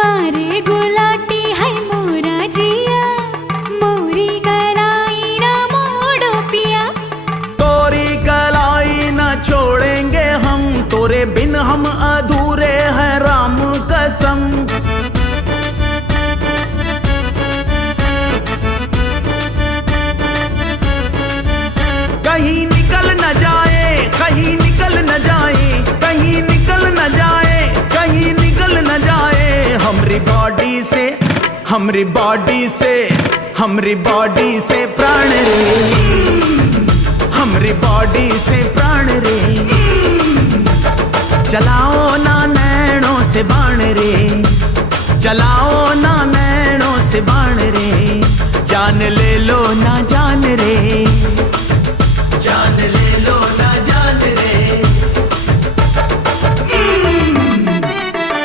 मारे गुलाटी है मोरा जिया, मोरी कलाई ना मोड़ो पिया। तोरी कलाई ना छोड़ेंगे हम, तोरे बिन हम अधूरे हैं राम कसम। कहीं निकल न जाए, कहीं निकल न जाए, कहीं निकल न जाए, कहीं निकल न जाए हमरी बॉडी से, हमरी बॉडी से, हमरी बॉडी से प्राण रे, हमरी बॉडी से प्राण रे। चलाओ ना नैनों से बाण रे, चलाओ ना नैनों से बाण रे। जान ले लो ना जान रे, जान ले लो।